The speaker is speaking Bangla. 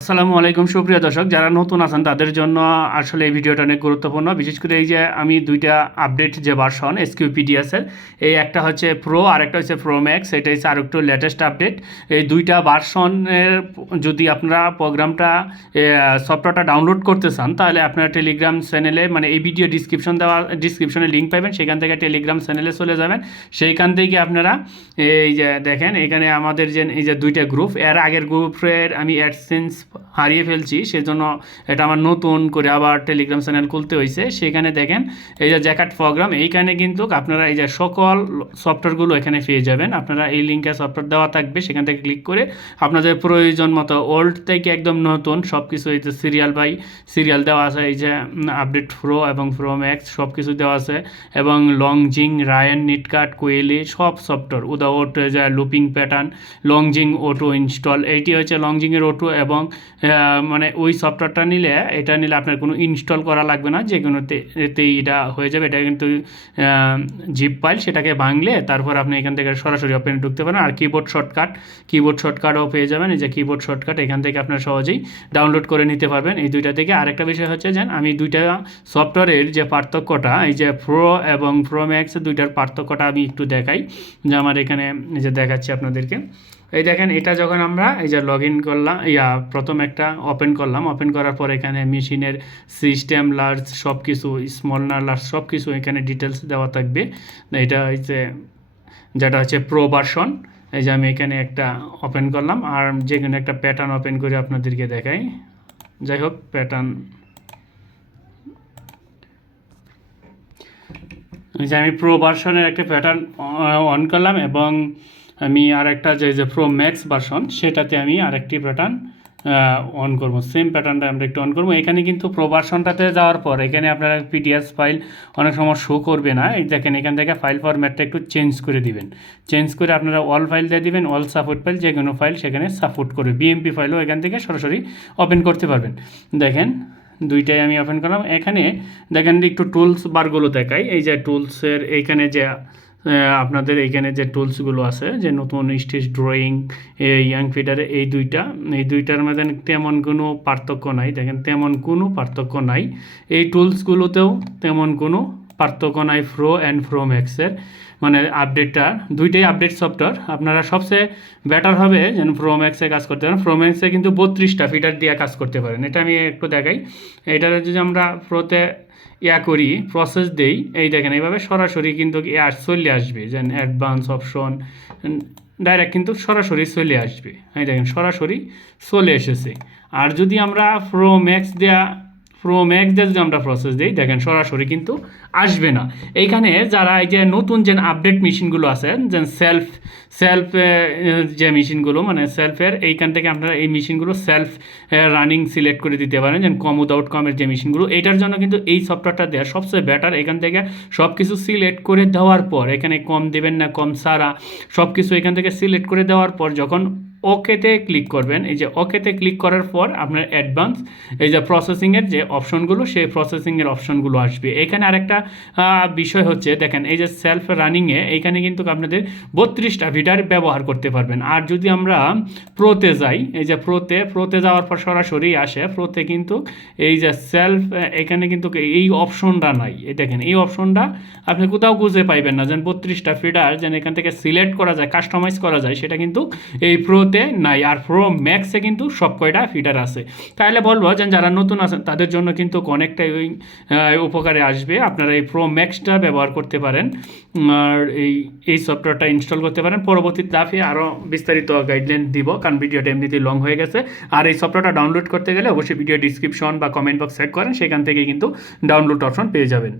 আসসালামু আলাইকুম সুপ্রিয় দর্শক, যারা নতুন আছেন তাদের জন্য আসলে এই ভিডিওটা অনেক গুরুত্বপূর্ণ। বিশেষ করে এই যে আমি দুইটা আপডেট যে ভার্সন এসকিউপিডিএসের, এই একটা হচ্ছে প্রো আর একটা হচ্ছে প্রো ম্যাক্স, এটা হচ্ছে আর একটু লেটেস্ট আপডেট। এই দুইটা ভার্সনের যদি আপনারা প্রোগ্রামটা সফটওয়্যারটা ডাউনলোড করতে চান, তাহলে আপনারা টেলিগ্রাম চ্যানেলে, মানে এই ভিডিও ডিসক্রিপশনে লিঙ্ক পাবেন, সেখান থেকে টেলিগ্রাম চ্যানেলে চলে যাবেন। সেইখান থেকে আপনারা এই যে দেখেন এখানে আমাদের যে এই যে দুইটা গ্রুপ, এর আগের গ্রুপের আমি অ্যাডসেন্স হারিয়ে ফেলছি, সেজন্য এটা আমার নতুন করে আবার টেলিগ্রাম চ্যানেল খুলতে হয়েছে। সেখানে দেখেন এই যে জ্যাকাট প্রোগ্রাম, এইখানে কিন্তু আপনারা এই যে সকল সফটওয়্যারগুলো এখানে পেয়ে যাবেন। আপনারা এই লিঙ্কে সফটওয়্যার দেওয়া থাকবে, সেখান থেকে ক্লিক করে আপনাদের প্রয়োজন মতো ওল্ড থেকে একদম নতুন সব কিছু এই যে সিরিয়াল বাই সিরিয়াল দেওয়া আছে। এই যে আপডেট প্রো এবং প্রো ম্যাক্স সব কিছু দেওয়া আছে, এবং লংজিং, রায়ান, নিটকাট, কোয়েলি সব সফটওয়্যার উইদাউট যে looping pattern, Longjing auto install, এইটি হচ্ছে লংজিংয়ের অটো। এবং মানে ওই সফটওয়্যারটা নিলে, এটা নিলে আপনার কোনো ইনস্টল করা লাগবে না, যে কোনোতেই এটা হয়ে যাবে। এটা কিন্তু জিপ ফাইল, সেটাকে ভাঙলে তারপর আপনি এখান থেকে সরাসরি ওপেনে ঢুকতে পারেন। আর কিবোর্ড শর্টকাটও পেয়ে যাবেন। এই যে কিবোর্ড শর্টকাট এখান থেকে আপনার সহজেই ডাউনলোড করে নিতে পারবেন এই দুইটা থেকে। আরেকটা বিষয় হচ্ছে যে আমি দুইটা সফটওয়্যারের যে পার্থক্যটা, এই যে প্রো এবং প্রো ম্যাক্স দুইটার পার্থক্যটা আমি একটু দেখাই, যে আমার এখানে এই যে দেখাচ্ছি আপনাদেরকে। এই দেখেন, এটা যখন আমরা এই যে লগ ইন করলাম, প্রথম একটা ওপেন করলাম, ওপেন করার পর এখানে মেশিনের সিস্টেম, লার্জ সব কিছু, স্মল না লার্জ সব কিছু এখানে ডিটেলস দেওয়া থাকবে। এটা হচ্ছে যেটা হচ্ছে প্রো ভার্সন। এই যে আমি এখানে একটা ওপেন করলাম, আর যে কোনো একটা প্যাটার্ন ওপেন করে আপনাদেরকে দেখাই। যাই হোক, প্যাটার্ন যে আমি প্রো ভার্সনের একটা প্যাটার্ন অন করলাম, এবং আমি আর একটা যে প্রো ম্যাক্স ভার্সন, সেটাতে আমি আরেকটি প্যাটার্ন অন করব। সেম প্যাটার্নটা আমরা একটু অন করবো। এখানে কিন্তু প্রো ভার্সনটাতে যাওয়ার পর এখানে আপনারা পিডিএফ ফাইল অনেক সময় শো করবে না। এই দেখেন, এখান থেকে ফাইল ফরম্যাটটা একটু চেঞ্জ করে দিবেন। চেঞ্জ করে আপনারা অল ফাইল দিয়ে দিবেন, অল সাপোর্ট ফাইল, যে কোনো ফাইল সেখানে সাপোর্ট করবে। বিএমপি ফাইলও এখান থেকে সরাসরি ওপেন করতে পারবেন। দেখেন, দুইটাই আমি ওপেন করলাম। এখানে দেখেন একটু টুলস বারগুলো দেখাই। এই যে টুলসের এইখানে যে আপনাদের এইখানে যে টুলসগুলো আছে, যে নতুন স্টেজ ড্রয়িং, ইয়াং ফিডারে, এই দুইটার মধ্যে তেমন কোনো পার্থক্য নাই। দেখেন, তেমন কোনো পার্থক্য নাই। এই টুলসগুলোতেও তেমন কোনো পার্থক্য নাই প্রো অ্যান্ড প্রো ম্যাক্সের, মানে আপডেটটা দুইটাই আপডেট সফটওয়্যার। আপনারা সবচেয়ে বেটার হবে যেন প্রো ম্যাক্সে কাজ করতে পারেন। প্রো ম্যাক্সে কিন্তু 32টা ফিডার দিয়ে কাজ করতে পারেন। এটা আমি একটু দেখাই। এটা যদি আমরা প্রোতে করি, প্রসেস দেই, এই দেখেন এইভাবে সরাসরি কিন্তু চলে আসবে, যেন অ্যাডভান্স অপশন ডাইরেক্ট কিন্তু সরাসরি চলে আসবে। এই দেখেন সরাসরি চলে এসেছে। আর যদি আমরা প্রো ম্যাক্স দিয়ে যদি আমরা প্রসেস দিই, দেখেন সরাসরি কিন্তু আসবে না। এইখানে যারা এই যে নতুন যে আপডেট মেশিনগুলো আছে, যে সেলফ যে মেশিনগুলো, মানে সেলফের, এইখান থেকে আপনারা এই মেশিনগুলো সেলফ রানিং সিলেক্ট করে দিতে পারেন, যেন কম উইদাউট কমের যে মেশিনগুলো, এইটার জন্য কিন্তু এই সফটওয়্যারটা দেওয়া সবচেয়ে বেটার। এখান থেকে সব কিছু সিলেক্ট করে দেওয়ার পর, এখানে কম দেবেন না কম সারা সব কিছু এখান থেকে সিলেক্ট করে দেওয়ার পর যখন ওকেতে ক্লিক করবেন, এই যে ওকেতে ক্লিক করার পর আপনার অ্যাডভান্স এই যে প্রসেসিংয়ের যে অপশনগুলো, সেই প্রসেসিংয়ের অপশনগুলো আসবে। এখানে আরেকটা বিষয় হচ্ছে, দেখেন এই যে সেলফ রানিংয়ে এইখানে কিন্তু আপনাদের 32টা ফিডার ব্যবহার করতে পারবেন। আর যদি আমরা প্রোতে যাই, এই যে প্রোতে যাওয়ার পর সরাসরি আসে, প্রোতে কিন্তু এই যে সেলফ, এখানে কিন্তু এই অপশনটা নাই। এই দেখেন, এই অপশনটা আপনি কোথাও খুঁজে পাইবেন না, যেন 32টা ফিডার যেন এখান থেকে সিলেক্ট করা যায়, কাস্টমাইজ করা যায়, সেটা কিন্তু এই প্রোতে নাই। আর প্রো ম্যাক্সে কিন্তু সব কয়টা ফিডার আছে। তাহলে বলবো যে যারা নতুন আছেন তাদের জন্য কিন্তু অনেকটাই উপকারে আসবে। আপনারা এই প্রো ম্যাক্সটা ব্যবহার করতে পারেন, আর এই সফটওয়্যারটা ইনস্টল করতে পারেন। পরবর্তী ধাপে আরও বিস্তারিত গাইডলাইন দিব, কারণ ভিডিওটা এমনিতেই লং হয়ে গেছে। আর এই সফটওয়্যারটা ডাউনলোড করতে গেলে অবশ্যই ভিডিও ডিসক্রিপশন বা কমেন্ট বক্স চেক করেন, সেখান থেকে কিন্তু ডাউনলোড অপশন পেয়ে যাবেন।